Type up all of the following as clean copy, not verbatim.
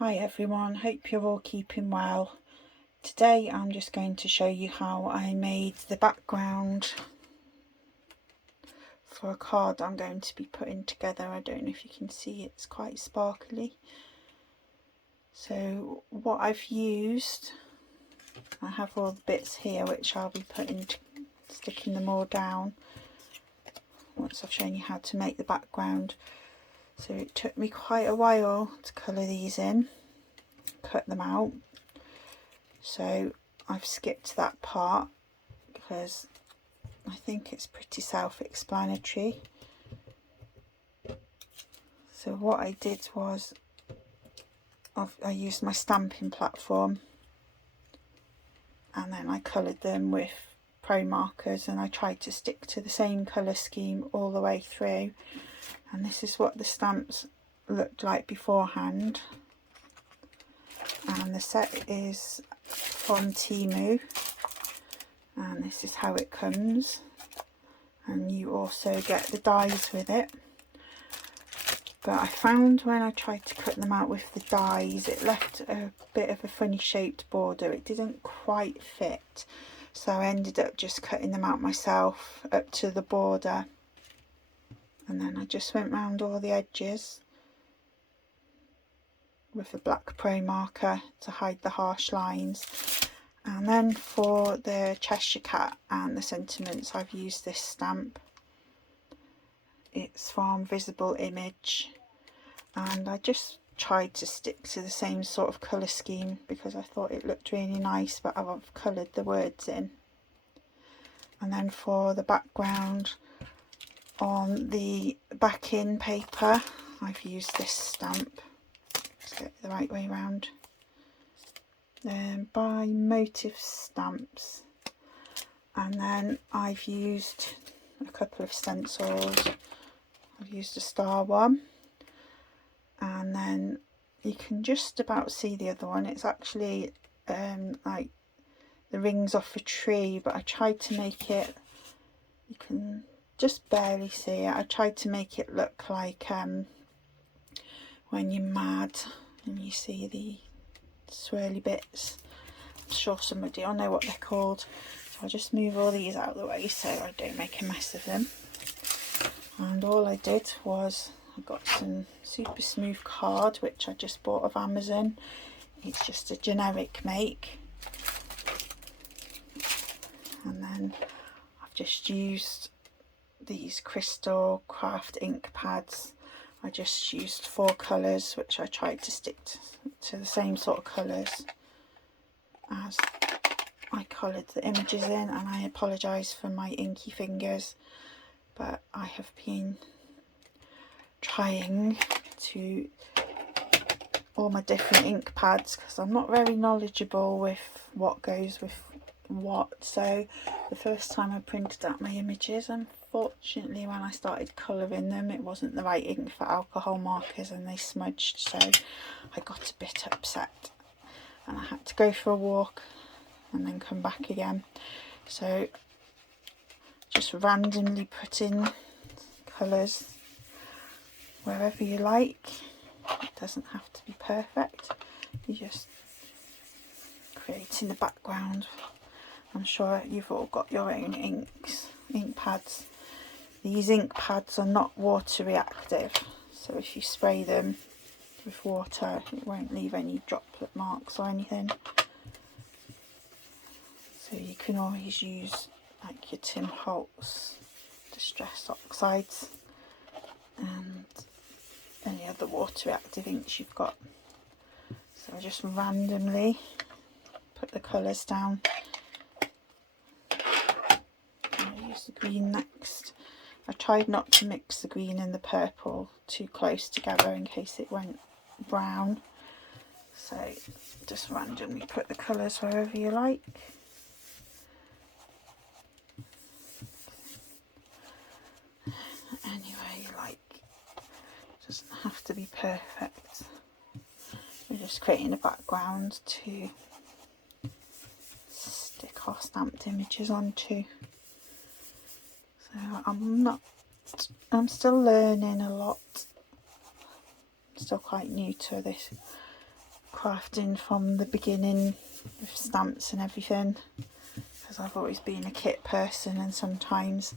Hi everyone, hope you're all keeping well. Today I'm just going to show you how I made the background for a card I'm going to be putting together. I don't know if you can see, it's quite sparkly. So what I've used, I have all the bits here which I'll be sticking them all down once I've shown you how to make the background. So it took me quite a while to colour these in, cut them out. So I've skipped that part because I think it's pretty self-explanatory. So what I did was I used my stamping platform and then I coloured them with pro markers, and I tried to stick to the same colour scheme all the way through. And this is what the stamps looked like beforehand. And the set is from Temu, and this is how it comes. And you also get the dies with it. But I found when I tried to cut them out with the dies, it left a bit of a funny shaped border. It didn't quite fit. So I ended up just cutting them out myself up to the border. And then I just went round all the edges with a black pro marker to hide the harsh lines. And then for the Cheshire cat and the sentiments, I've used this stamp. It's from Visible Image, and I just tried to stick to the same sort of colour scheme because I thought it looked really nice, but I've coloured the words in. And then for the background on the backing paper, I've used this stamp. Let's get it the right way around. By Motive Stamps. And then I've used a couple of stencils. I've used a star one, and then you can just about see the other one. It's actually like the rings off a tree, but I tried to make it, you can just barely see it. I tried to make it look like when you're mad and you see the swirly bits. I'm sure somebody will know what they're called. So I'll just move all these out of the way so I don't make a mess of them. And all I did was I got some super smooth card which I just bought off Amazon. It's just a generic make, and then I've just used these Crystal Craft ink pads. I just used 4 colours, which I tried to stick to the same sort of colours as I coloured the images in, and I apologise for my inky fingers, but I have been trying to all my different ink pads because I'm not very knowledgeable with what goes with what. So the first time I printed out my images, unfortunately when I started colouring them, it wasn't the right ink for alcohol markers and they smudged, so I got a bit upset and I had to go for a walk and then come back again. So just randomly put in colours wherever you like. It doesn't have to be perfect. You just creating the background. I'm sure you've all got your own ink pads. These ink pads are not water reactive, so if you spray them with water it won't leave any droplet marks or anything. So you can always use like your Tim Holtz Distress Oxides and any other water reactive inks you've got. So I just randomly put the colours down. I'll use the green next. I tried not to mix the green and the purple too close together in case it went brown. So just randomly put the colours wherever you like. Anyway, like, it doesn't have to be perfect. We're just creating a background to stick our stamped images onto. So I'm still learning a lot. I'm still quite new to this crafting from the beginning with stamps and everything, because I've always been a kit person, and sometimes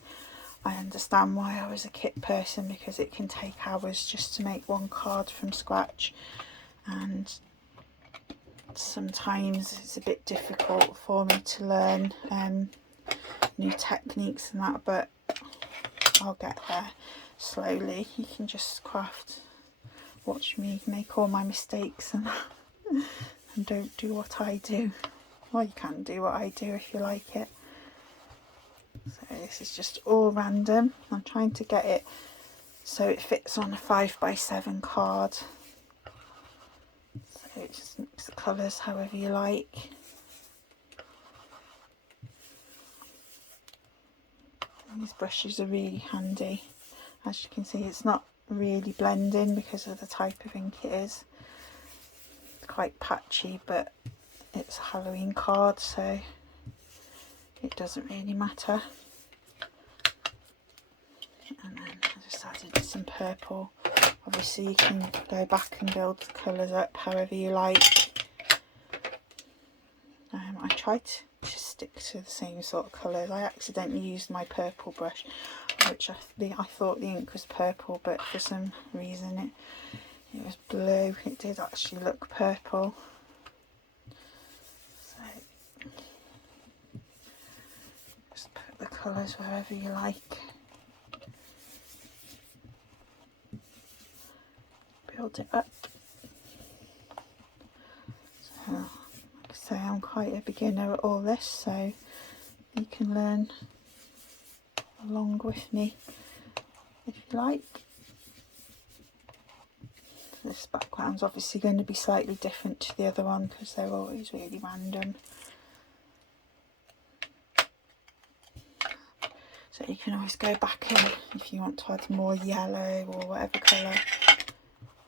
I understand why I was a kit person, because it can take hours just to make one card from scratch, and sometimes it's a bit difficult for me to learn new techniques and that, but I'll get there slowly. You can just craft, watch me make all my mistakes and that, and don't do what I do. Well, you can do what I do if you like it. So this is just all random. I'm trying to get it so it fits on a 5x7 card. So just mix the colours however you like. These brushes are really handy. As you can see, it's not really blending because of the type of ink it is. It's quite patchy, but it's a Halloween card, so it doesn't really matter. And then I just added some purple. Obviously you can go back and build the colours up however you like. I tried to stick to the same sort of colours. I accidentally used my purple brush, which I thought the ink was purple, but for some reason it was blue. It did actually look purple. So just put the colours wherever you like. Build it up. So, like I say, I'm quite a beginner at all this, so you can learn along with me if you like. This background's obviously going to be slightly different to the other one because they're always really random. So you can always go back in if you want to add more yellow or whatever colour.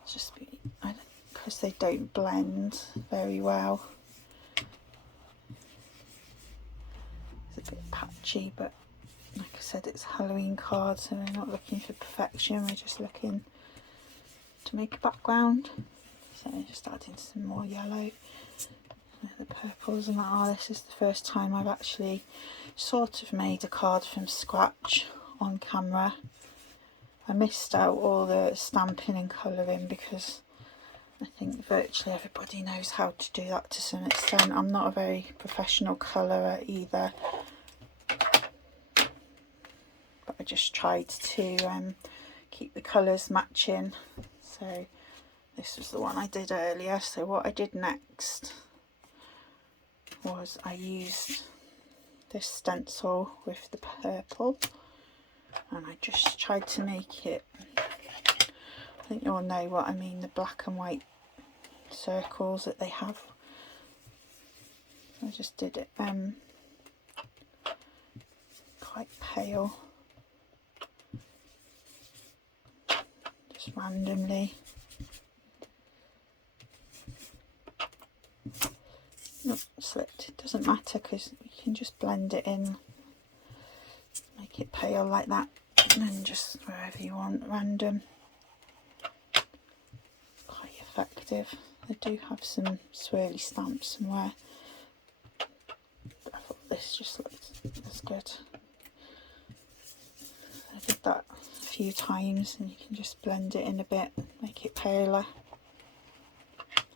Just because they don't blend very well. It's a bit patchy, but like I said, it's a Halloween card, so we're not looking for perfection, we're just looking to make a background. So just adding some more yellow, the purples and that. This is the first time I've actually sort of made a card from scratch on camera. I missed out all the stamping and colouring because I think virtually everybody knows how to do that to some extent. I'm not a very professional colourer either, but I just tried to keep the colours matching. So this was the one I did earlier. So what I did next was I used this stencil with the purple, and I just tried to make it, I think you all know what I mean, the black and white circles that they have. I just did it quite pale, just randomly. Nope, slipped. It doesn't matter because you can just blend it in, make it pale like that, and then just wherever you want, random. Quite effective. They do have some swirly stamps somewhere. I thought this just looked as good. I did that a few times, and you can just blend it in a bit, make it paler.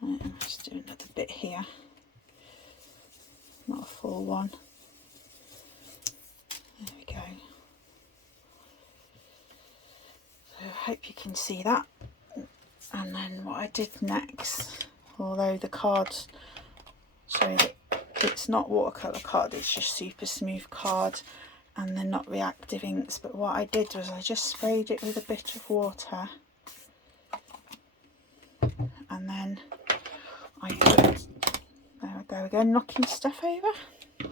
And I'll just do another bit here. Not a full one. There we go. So I hope you can see that. And then what I did next, although the cards, sorry, it's not watercolour card, it's just super smooth card, and they're not reactive inks, but what I did was I just sprayed it with a bit of water, and then I put, there I go again, knocking stuff over. I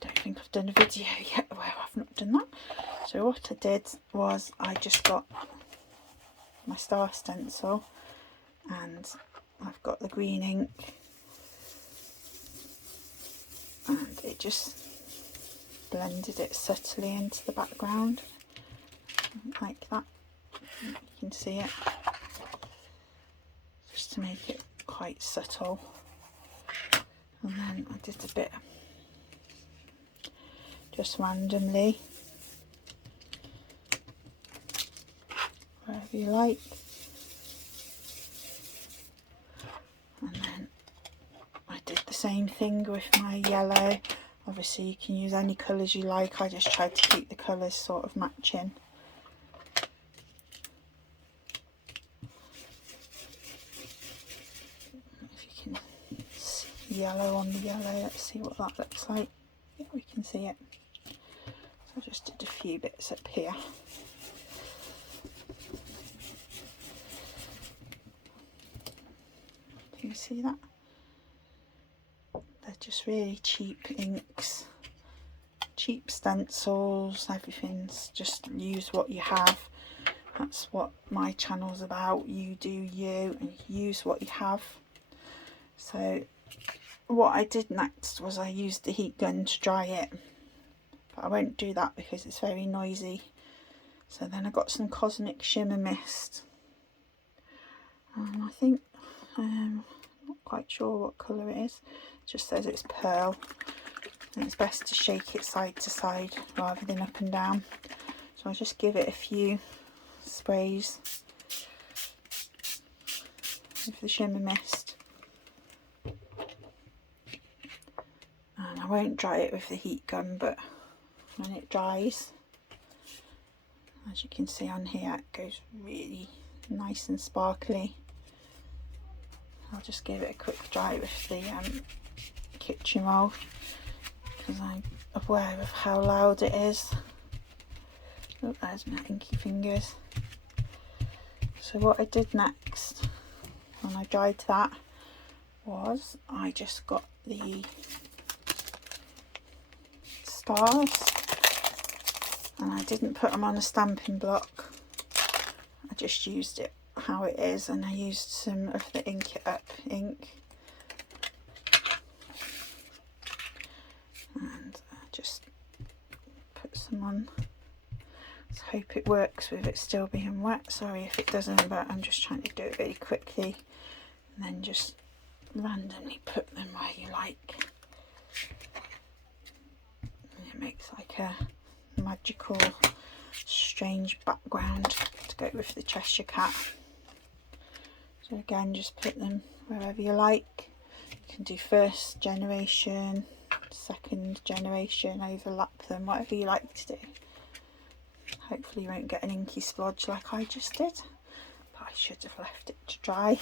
don't think I've done a video yet where I've not done that. So what I did was I just got my star stencil, and I've got the green ink, and it just blended it subtly into the background like that. You can see it, just to make it quite subtle. And then I did a bit just randomly, wherever you like. And then I did the same thing with my yellow. Obviously you can use any colours you like, I just tried to keep the colours sort of matching. If you can see yellow on the yellow, let's see what that looks like. Yeah, we can see it. So I just did a few bits up here. Can you see that? They're just really cheap inks, cheap stencils, everything's just use what you have. That's what my channel's about. You do you and use what you have. So what I did next was I used the heat gun to dry it, but I won't do that because it's very noisy. So then I got some Cosmic Shimmer Mist, and I think not quite sure what colour it is. It just says it's pearl, and it's best to shake it side to side rather than up and down. So I'll just give it a few sprays with the shimmer mist, and I won't dry it with the heat gun, but when it dries, as you can see on here, it goes really nice and sparkly. I'll just give it a quick dry with the kitchen roll because I'm aware of how loud it is. Oh, there's my inky fingers. So what I did next when I dried that was I just got the stars, and I didn't put them on a stamping block. I just used it how it is, and I used some of the Ink It Up ink, and I just put some on. Let's hope it works with it still being wet. Sorry if it doesn't, but I'm just trying to do it really quickly, and then just randomly put them where you like. And it makes like a magical strange background to go with the Cheshire cat. So again, just put them wherever you like. You can do first generation, second generation, overlap them, whatever you like to do. Hopefully you won't get an inky splodge like I just did, but I should have left it to dry.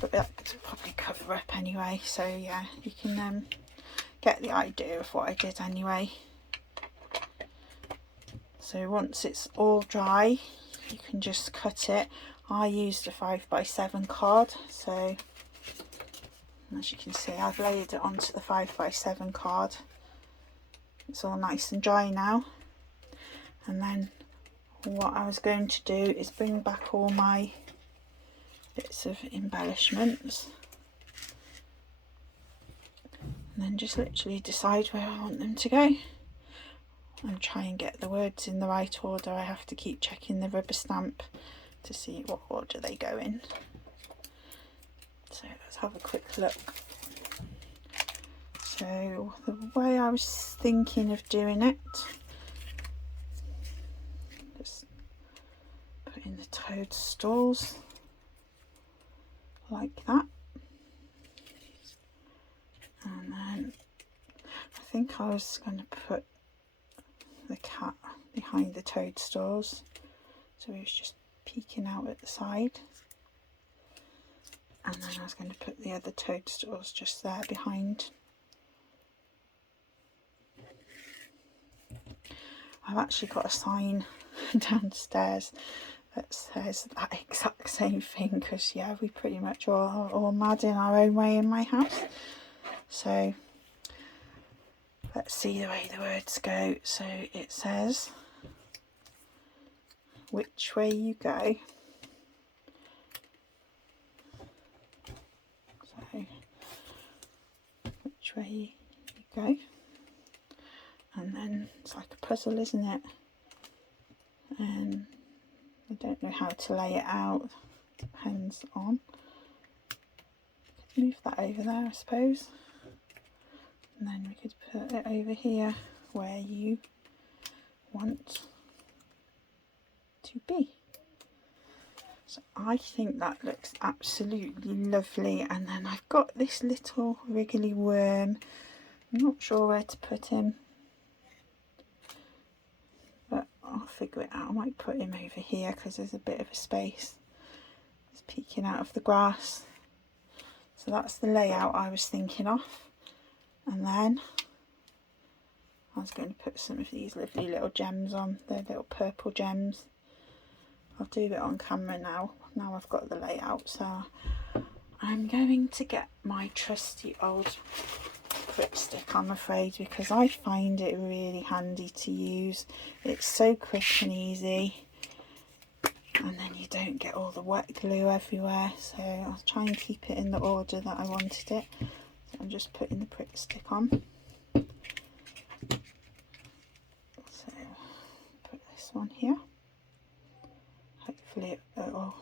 But that could probably cover up anyway, so yeah, you can get the idea of what I did anyway. So once it's all dry, you can just cut it. I used a 5x7 card, so as you can see, I've laid it onto the 5x7 card. It's all nice and dry now. And then what I was going to do is bring back all my bits of embellishments, and then just literally decide where I want them to go and try and get the words in the right order. I have to keep checking the rubber stamp to see what order they go in. So let's have a quick look. So the way I was thinking of doing it, just put in the toadstools like that, and then I think I was going to put the cat behind the toadstools, so he was just peeking out at the side, and then I was going to put the other toadstools just there behind. I've actually got a sign downstairs that says that exact same thing, because yeah, we pretty much all mad in our own way in my house. So let's see the way the words go. So it says, which way you go. So which way you go. And then it's like a puzzle, isn't it? And I don't know how to lay it out. depends on. Move that over there, I suppose, and then we could put it over here where you want to be. So I think that looks absolutely lovely. And then I've got this little wriggly worm. I'm not sure where to put him, but I'll figure it out. I might put him over here because there's a bit of a space. It's peeking out of the grass. So that's the layout I was thinking of. And then I was going to put some of these lovely little gems on. They're little purple gems. I'll do it on camera now. Now I've got the layout. So I'm going to get my trusty old Pritt stick, I'm afraid, because I find it really handy to use. It's so quick and easy, and then you don't get all the wet glue everywhere. So I'll try and keep it in the order that I wanted it. So I'm just putting the Pritt stick on. So put this one here. Hopefully it will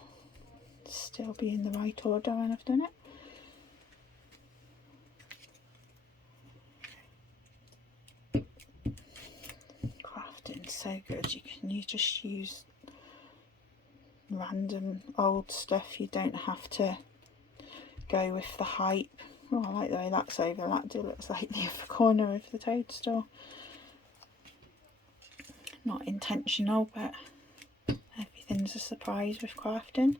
still be in the right order when I've done it. Crafting's so good. You just use random old stuff. You don't have to go with the hype. Oh, I like the way that's overlapped. It looks like the other corner of the toadstool. Not intentional, but everything's a surprise with crafting.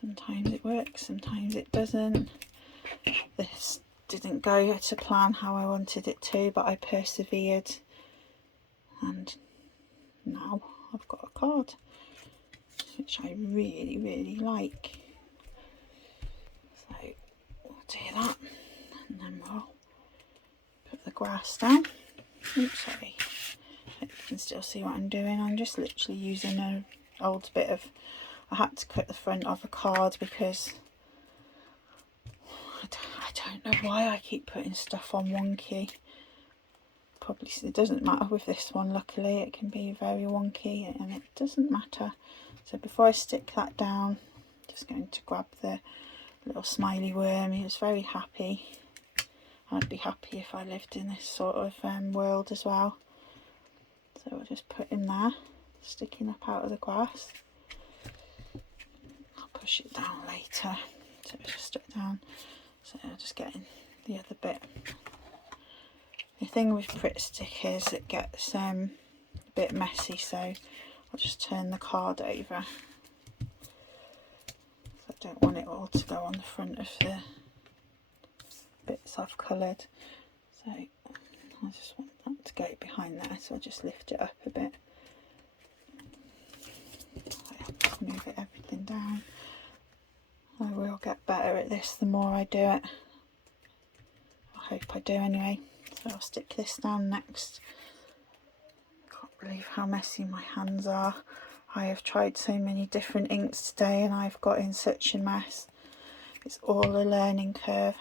Sometimes it works, sometimes it doesn't. This didn't go to plan how I wanted it to, but I persevered, and now I've got a card, which I really, really like. So we'll do that, and then we'll put the grass down. Oops, sorry. Hope you can still see what I'm doing. I'm just literally using an old bit of, I had to cut the front of a card because I don't know why I keep putting stuff on wonky. Probably it doesn't matter with this one, luckily. It can be very wonky and it doesn't matter. So before I stick that down, I'm just going to grab the little smiley worm. He was very happy. I'd be happy if I lived in this sort of world as well. So we'll just put him there, sticking up out of the grass. I'll push it down later. So it's just stuck down. So just getting the other bit. The thing with Pritt stick is it gets a bit messy, so I'll just turn the card over. So I don't want it all to go on the front of the bits I've coloured. So I just want that to go behind there, so I'll just lift it up a bit. Just move everything down. I will get better at this the more I do it. I hope I do anyway. So I'll stick this down next. Can't believe how messy my hands are. I have tried so many different inks today and I've got in such a mess. It's all a learning curve.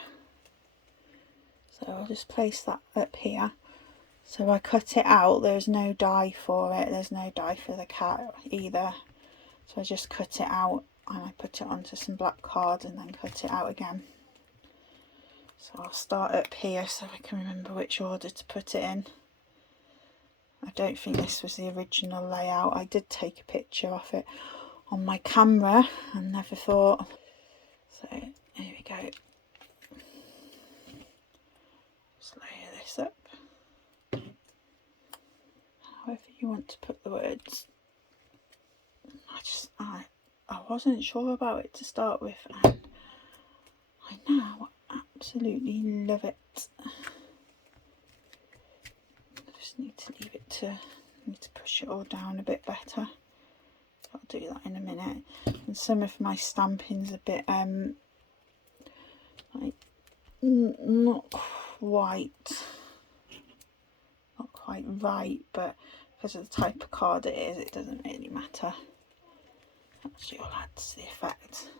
So I'll just place that up here. So I cut it out. There's no dye for it. There's no dye for the cat either. So I just cut it out and I put it onto some black card and then cut it out again. So I'll start up here so I can remember which order to put it in. I don't think this was the original layout. I did take a picture of it on my camera and never thought. So here we go. Just layer this up. However you want to put the words. I wasn't sure about it to start with, and I now absolutely love it. I just need to leave it to, push it all down a bit better. I'll do that in a minute. And some of my stamping's a bit like not quite right, but because of the type of card it is, it doesn't really matter. Actually, will add to the effect.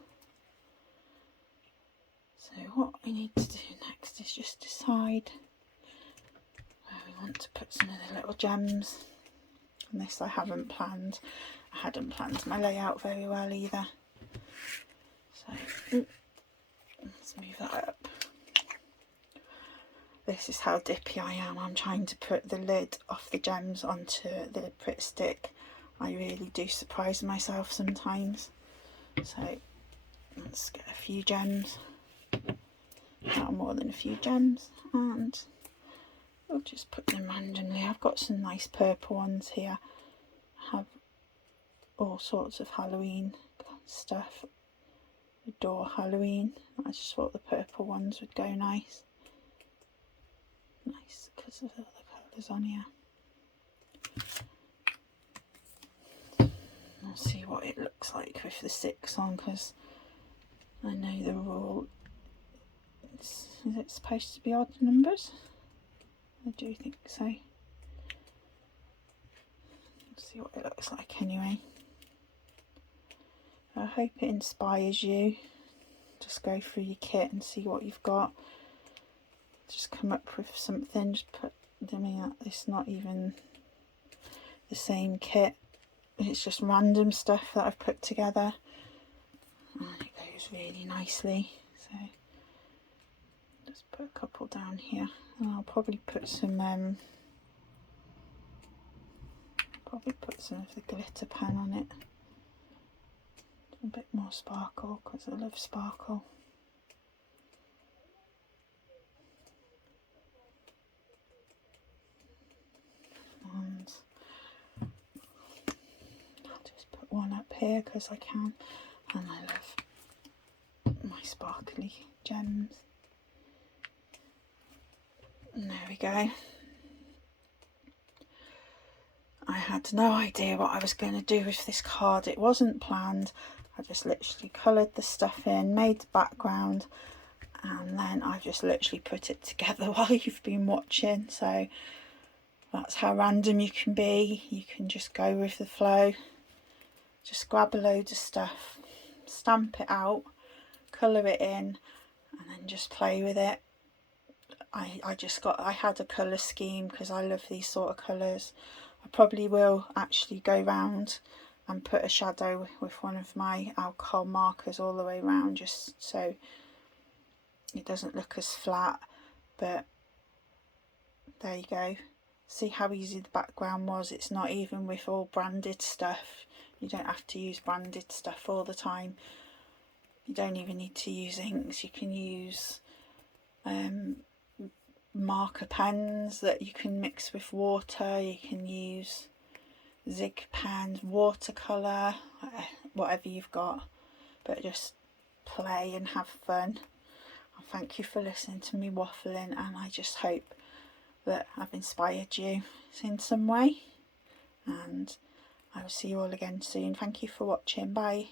So what we need to do next is just decide where we want to put some of the little gems. And this I haven't planned. I hadn't planned my layout very well either. Let's move that up. This is how dippy I am. I'm trying to put the lid off the gems onto the Pritt stick. I really do surprise myself sometimes. So let's get a few gems. Not more than a few gems, and we'll just put them randomly. I've got some nice purple ones here. I have all sorts of Halloween stuff. Adore Halloween. I just thought the purple ones would go nice. Nice because of the colours on here. I'll see what it looks like with the 6 on, because I know the rule. Is it supposed to be odd numbers? I do think so. Let's see what it looks like anyway. I hope it inspires you. Just go through your kit and see what you've got. Just come up with something. Just put, I mean, it's not even the same kit. It's just random stuff that I've put together. And it goes really nicely. So just put a couple down here. And I'll probably put some of the glitter pen on it. A bit more sparkle, because I love sparkle. And I'll just put one up here because I can, and I love my sparkly gems. And there we go. I had no idea what I was going to do with this card. It wasn't planned. I just literally coloured the stuff in, made the background, and then I've just literally put it together while you've been watching. So that's how random you can be. You can just go with the flow. Just grab a load of stuff, stamp it out, colour it in, and then just play with it. I had a colour scheme because I love these sort of colours. I probably will actually go round and put a shadow with one of my alcohol markers all the way around, just so it doesn't look as flat. But there you go. See how easy the background was. It's not even with all branded stuff. You don't have to use branded stuff all the time. You don't even need to use inks. You can use marker pens that you can mix with water. You can use zig pens, watercolour, whatever you've got, but just play and have fun. And thank you for listening to me waffling, and I just hope that I've inspired you in some way, and I will see you all again soon. Thank you for watching. Bye.